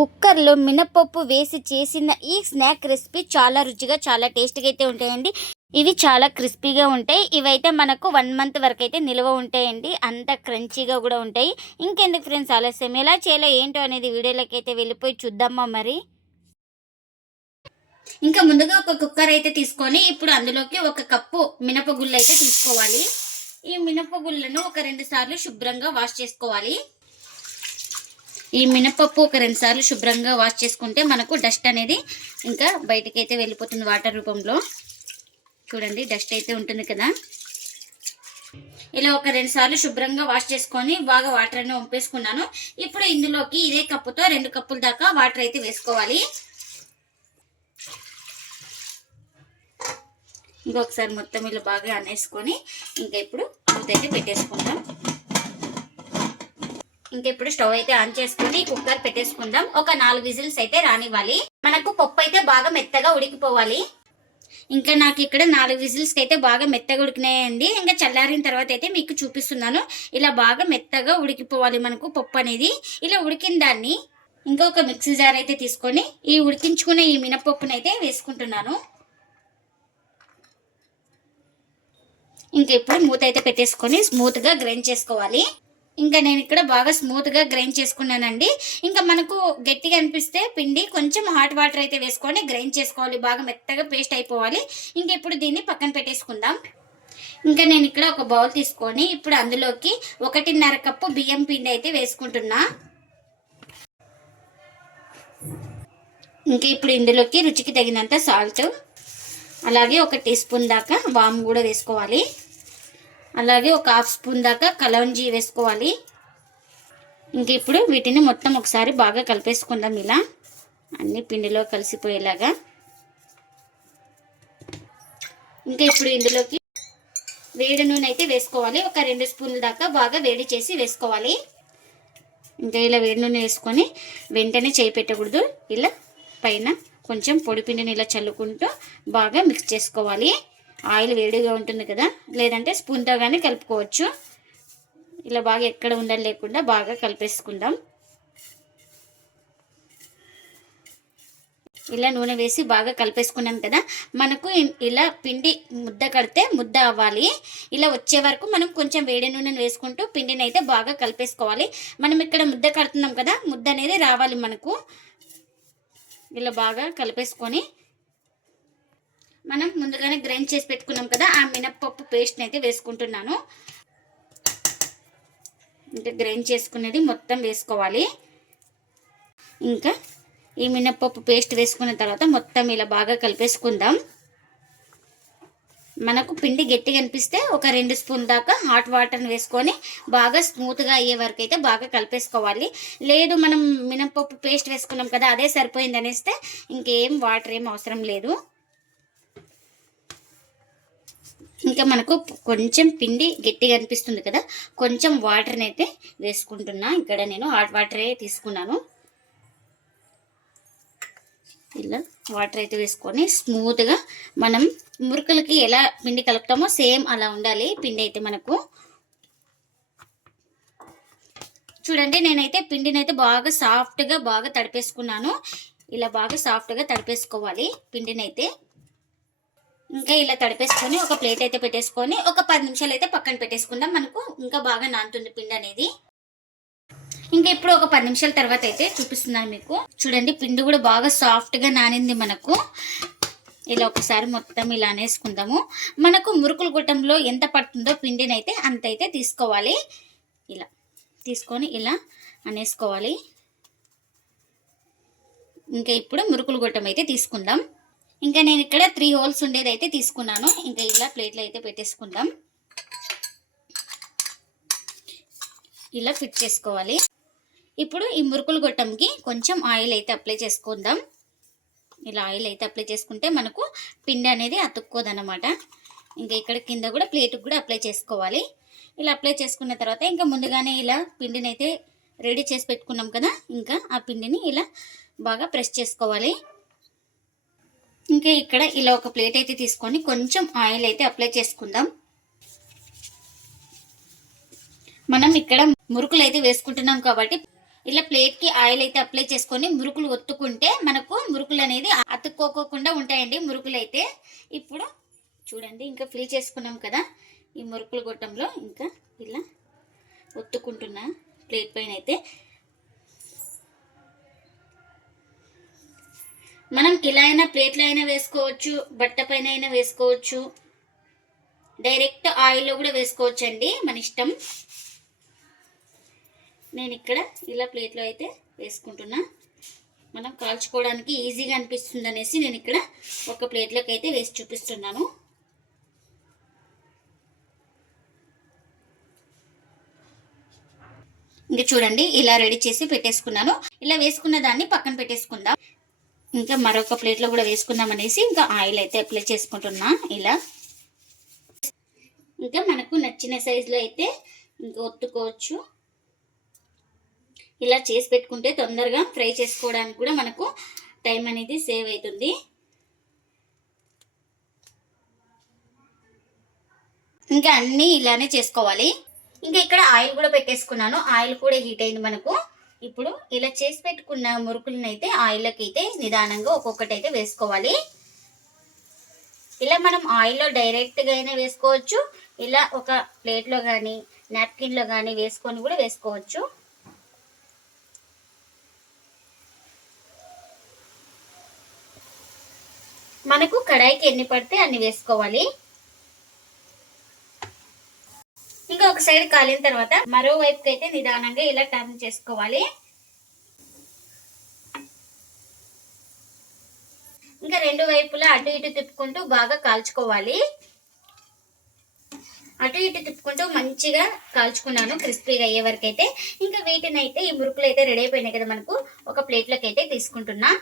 కుక్కర్లో మినపప్పు వేసి చేసిన ఈ స్నాక్ రెసిపీ చాలా రుచిగా చాలా టేస్ట్గా అయితే ఉంటాయండి. ఇవి చాలా క్రిస్పీగా ఉంటాయి. ఇవైతే మనకు వన్ మంత్ వరకు అయితే నిల్వ ఉంటాయండి. అంత క్రంచీగా కూడా ఉంటాయి. ఇంకెందుకు ఫ్రెండ్స్ ఆలస్యం? ఎలా చేయాలో ఏంటో అనేది వీడియోలోకి అయితే వెళ్ళిపోయి చూద్దామా మరి? ఇంకా ముందుగా ఒక కుక్కర్ అయితే తీసుకొని ఇప్పుడు అందులోకి ఒక కప్పు మినపగుళ్ళు అయితే తీసుకోవాలి. ఈ మినపగుళ్ళను ఒక రెండు సార్లు శుభ్రంగా వాష్ చేసుకోవాలి. ఈ మినపప్పు ఒక రెండు సార్లు శుభ్రంగా వాష్ చేసుకుంటే మనకు డస్ట్ అనేది ఇంకా బయటికి అయితే వెళ్ళిపోతుంది వాటర్ రూపంలో. చూడండి డస్ట్ అయితే ఉంటుంది కదా. ఇలా ఒక రెండు సార్లు శుభ్రంగా వాష్ చేసుకొని బాగా వాటర్ అన్ని వంపేసుకున్నాను. ఇప్పుడు ఇందులోకి ఇదే కప్పుతో రెండు కప్పుల దాకా వాటర్ అయితే వేసుకోవాలి. ఇంకొకసారి మొత్తం ఇలా బాగా అనేసుకొని ఇంకా ఇప్పుడు మూత అయితే ఇంకా ఇప్పుడు స్టవ్ అయితే ఆన్ చేసుకుని కుక్కర్ పెట్టేసుకుందాం. ఒక నాలుగు విజిల్స్ అయితే రానివ్వాలి. మనకు పప్పు అయితే బాగా మెత్తగా ఉడికిపోవాలి. ఇంకా నాకు ఇక్కడ నాలుగు విజిల్స్ అయితే బాగా మెత్తగా ఉడికినాయండి. ఇంకా చల్లారిన తర్వాత అయితే మీకు చూపిస్తున్నాను. ఇలా బాగా మెత్తగా ఉడికిపోవాలి మనకు పప్పు అనేది. ఇలా ఉడికిన దాన్ని ఇంకొక మిక్సీ జార్ అయితే తీసుకొని ఈ ఉడికించుకునే ఈ మినపప్పును అయితే వేసుకుంటున్నాను. ఇంకా ఇప్పుడు మూత అయితే పెట్టేసుకొని స్మూత్గా గ్రైండ్ చేసుకోవాలి. ఇంకా నేను ఇక్కడ బాగా స్మూత్గా గ్రైండ్ చేసుకున్నానండి. ఇంకా మనకు గట్టిగా అనిపిస్తే పిండి కొంచెం హాట్ వాటర్ అయితే వేసుకొని గ్రైండ్ చేసుకోవాలి. బాగా మెత్తగా పేస్ట్ అయిపోవాలి. ఇంకా ఇప్పుడు దీన్ని పక్కన పెట్టేసుకుందాం. ఇంకా నేను ఇక్కడ ఒక బౌల్ తీసుకొని ఇప్పుడు అందులోకి ఒకటిన్నర కప్పు బియ్యం పిండి అయితే వేసుకుంటున్నా. ఇంకా ఇప్పుడు ఇందులోకి రుచికి తగినంత సాల్ట్ అలాగే ఒక టీ స్పూన్ దాకా వామ్ కూడా వేసుకోవాలి. అలాగే ఒక హాఫ్ స్పూన్ దాకా కలవంజీ వేసుకోవాలి. ఇంక ఇప్పుడు వీటిని మొత్తం ఒకసారి బాగా కలిపేసుకుందాం ఇలా. అన్ని పిండిలో కలిసిపోయేలాగా. ఇంకా ఇప్పుడు ఇందులోకి వేడి నూనె అయితే వేసుకోవాలి. ఒక రెండు స్పూన్ల దాకా బాగా వేడి చేసి వేసుకోవాలి. ఇంకా ఇలా వేడి నూనె వేసుకొని వెంటనే చేయి పెట్టకూడదు. ఇలా పైన కొంచెం పొడి పిండిని ఇలా చల్లుకుంటూ బాగా మిక్స్ చేసుకోవాలి. ఆయిల్ వేడిగా ఉంటుంది కదా లేదంటే స్పూన్తో కానీ కలుపుకోవచ్చు. ఇలా బాగా ఎక్కడ ఉండాలి లేకుండా బాగా కలిపేసుకుందాం. ఇలా నూనె వేసి బాగా కలిపేసుకున్నాం కదా మనకు ఇలా పిండి ముద్ద కడితే ముద్ద అవ్వాలి. ఇలా వచ్చే వరకు మనం కొంచెం వేడి నూనెను వేసుకుంటూ పిండిని అయితే బాగా కలిపేసుకోవాలి. మనం ఇక్కడ ముద్ద కడుతున్నాం కదా ముద్ద అనేది రావాలి మనకు. ఇలా బాగా కలిపేసుకొని మనం ముందుగానే గ్రైండ్ చేసి పెట్టుకున్నాం కదా ఆ మినప్పప్పు పేస్ట్ని అయితే వేసుకుంటున్నాను. ఇంకా గ్రైండ్ చేసుకునేది మొత్తం వేసుకోవాలి. ఇంకా ఈ మినప్పప్పు పేస్ట్ వేసుకున్న తర్వాత మొత్తం ఇలా బాగా కలిపేసుకుందాం. మనకు పిండి గట్టిగా అనిపిస్తే ఒక రెండు స్పూన్ దాకా హాట్ వాటర్ని వేసుకొని బాగా స్మూత్గా అయ్యే వరకు అయితే బాగా కలిపేసుకోవాలి. లేదు మనం మినప్పప్పు పేస్ట్ వేసుకున్నాం కదా అదే సరిపోయింది అనేస్తే ఇంకేం వాటర్ ఏం అవసరం లేదు. ఇంకా మనకు కొంచెం పిండి గట్టిగా అనిపిస్తుంది కదా కొంచెం వాటర్ని అయితే వేసుకుంటున్నా. ఇక్కడ నేను హాట్ వాటరే తీసుకున్నాను. ఇలా వాటర్ అయితే వేసుకొని స్మూత్గా మనం మురుకులకి ఎలా పిండి కలుపుతామో సేమ్ అలా ఉండాలి. పిండి అయితే మనకు చూడండి నేనైతే పిండిని అయితే బాగా సాఫ్ట్గా బాగా తడిపేసుకున్నాను. ఇలా బాగా సాఫ్ట్గా తడిపేసుకోవాలి. పిండిని అయితే ఇంకా ఇలా తడిపేసుకొని ఒక ప్లేట్ అయితే పెట్టేసుకొని ఒక పది నిమిషాలు అయితే పక్కన పెట్టేసుకుందాం. మనకు ఇంకా బాగా నానుతుంది పిండి అనేది. ఇంకా ఇప్పుడు ఒక పది నిమిషాల తర్వాత అయితే చూపిస్తున్నాను మీకు. చూడండి పిండి కూడా బాగా సాఫ్ట్గా నానింది మనకు. ఇలా ఒకసారి మొత్తం ఇలా అనేసుకుందాము. మనకు మురుకులు గుట్టంలో ఎంత పడుతుందో పిండిని అయితే అంత అయితే తీసుకోవాలి. ఇలా తీసుకొని ఇలా అనేసుకోవాలి. ఇంకా ఇప్పుడు మురుకులు గుట్టం అయితే తీసుకుందాం. ఇంకా నేను ఇక్కడ త్రీ హోల్స్ ఉండేది అయితే తీసుకున్నాను. ఇంకా ఇలా ప్లేట్లో అయితే పెట్టేసుకుందాం. ఇలా ఫిట్ చేసుకోవాలి. ఇప్పుడు ఈ మురుకులు గొట్టంకి కొంచెం ఆయిల్ అయితే అప్లై చేసుకుందాం. ఇలా ఆయిల్ అయితే అప్లై చేసుకుంటే మనకు పిండి అనేది అతుక్కోదనమాట ఇంకా ఇక్కడ కింద కూడా ప్లేట్కి కూడా అప్లై చేసుకోవాలి. ఇలా అప్లై చేసుకున్న తర్వాత ఇంకా ముందుగానే ఇలా పిండిని అయితే రెడీ చేసి పెట్టుకున్నాం కదా ఇంకా ఆ పిండిని ఇలా బాగా ప్రెస్ చేసుకోవాలి. ఇంకా ఇక్కడ ఇలా ఒక ప్లేట్ అయితే తీసుకొని కొంచెం ఆయిల్ అయితే అప్లై చేసుకుందాం. మనం ఇక్కడ మురుకులు అయితే వేసుకుంటున్నాం కాబట్టి ఇలా ప్లేట్కి ఆయిల్ అయితే అప్లై చేసుకొని మురుకులు ఒత్తుకుంటే మనకు మురుకులు అనేది అతుక్కోకుండా ఉంటాయండి మురుకులు అయితే. ఇప్పుడు చూడండి ఇంకా ఫిల్ చేసుకున్నాం కదా. ఈ మురుకులు గొట్టంలో ఇంకా ఇలా ఒత్తుకుంటున్నా ప్లేట్ పైన అయితే. మనం ఇలా అయినా ప్లేట్లో అయినా వేసుకోవచ్చు బట్ట పైన అయినా వేసుకోవచ్చు. డైరెక్ట్ ఆయిల్లో కూడా వేసుకోవచ్చు అండి మన ఇష్టం. నేను ఇక్కడ ఇలా ప్లేట్లో అయితే వేసుకుంటున్నా. మనం కాల్చుకోవడానికి ఈజీగా అనిపిస్తుంది అనేసి నేను ఇక్కడ ఒక ప్లేట్లోకి అయితే వేసి చూపిస్తున్నాను. ఇంకా చూడండి ఇలా రెడీ చేసి పెట్టేసుకున్నాను. ఇలా వేసుకున్న దాన్ని పక్కన పెట్టేసుకుందాం. ఇంకా మరొక ప్లేట్లో కూడా వేసుకుందాం అనేసి ఇంకా ఆయిల్ అయితే అప్లై చేసుకుంటున్నా ఇలా. ఇంకా మనకు నచ్చిన సైజులో అయితే ఇంకా ఒత్తుకోవచ్చు. ఇలా చేసి పెట్టుకుంటే తొందరగా ఫ్రై చేసుకోవడానికి కూడా మనకు టైం అనేది సేవ్ అవుతుంది. ఇంకా అన్నీ ఇలానే చేసుకోవాలి. ఇంకా ఇక్కడ ఆయిల్ కూడా పెట్టేసుకున్నాను. ఆయిల్ కూడా హీట్ అయింది మనకు. ఇప్పుడు ఇలా చేసి పెట్టుకున్న మురుకులను అయితే ఆయిల్లోకి అయితే నిదానంగా ఒక్కొక్కటి అయితే వేసుకోవాలి. ఇలా మనం ఆయిల్లో డైరెక్ట్గా అయినా వేసుకోవచ్చు. ఇలా ఒక ప్లేట్లో కానీ నాప్కిన్లో కానీ వేసుకొని కూడా వేసుకోవచ్చు. మనకు కడాయికి ఎన్ని పడితే అన్ని వేసుకోవాలి ఇంకా ఒక సైడ్ కాలిన తర్వాత మరోవైపుకి అయితే నిదానంగా ఇలా టర్న్ చేసుకోవాలి. ఇంకా రెండు వైపులా అటు ఇటు తిప్పుకుంటూ బాగా కాల్చుకోవాలి. అటు ఇటు తిప్పుకుంటూ మంచిగా కాల్చుకున్నాను క్రిస్పీగా అయ్యే వరకు అయితే ఇంకా వీటిని అయితే ఈ మురుకులు అయితే రెడీ అయిపోయినాయి కదా మనకు. ఒక ప్లేట్లోకి అయితే తీసుకుంటున్నా.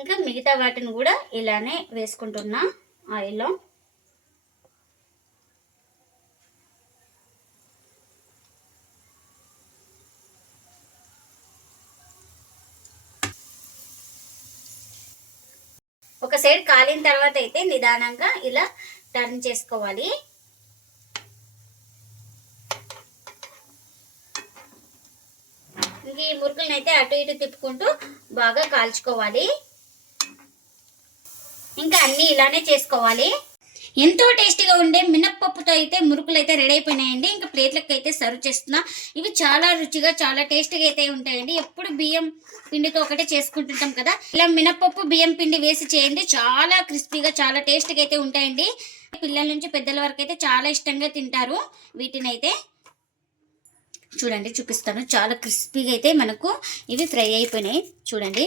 ఇంకా మిగతా వాటిని కూడా ఇలానే వేసుకుంటున్నా ఆయిల్లో. ఒక సైడ్ కాలిన తర్వాత అయితే నిదానంగా ఇలా టర్న్ చేసుకోవాలి. ఇంక ఈ మురుకులను అయితే అటు ఇటు తిప్పుకుంటూ బాగా కాల్చుకోవాలి. ఇంకా అన్ని ఇలానే చేసుకోవాలి. ఎంతో టేస్టీగా ఉండే మినప్పప్పుతో అయితే మురుకులు అయితే రెడీ అయిపోయినాయండి. ఇంకా ప్లేట్లకు అయితే సర్వ్ చేస్తున్నా. ఇవి చాలా రుచిగా చాలా టేస్టీగా అయితే ఉంటాయండి. ఎప్పుడు బియ్యం పిండితో ఒకటే చేసుకుంటుంటాం కదా. ఇలా మినప్పప్పు బియ్యం పిండి వేసి చేయండి. చాలా క్రిస్పీగా చాలా టేస్ట్గా అయితే ఉంటాయండి. పిల్లల నుంచి పెద్దల వరకు అయితే చాలా ఇష్టంగా తింటారు వీటిని అయితే చూడండి చూపిస్తాను. చాలా క్రిస్పీగా అయితే మనకు ఇవి ఫ్రై అయిపోయినాయి. చూడండి.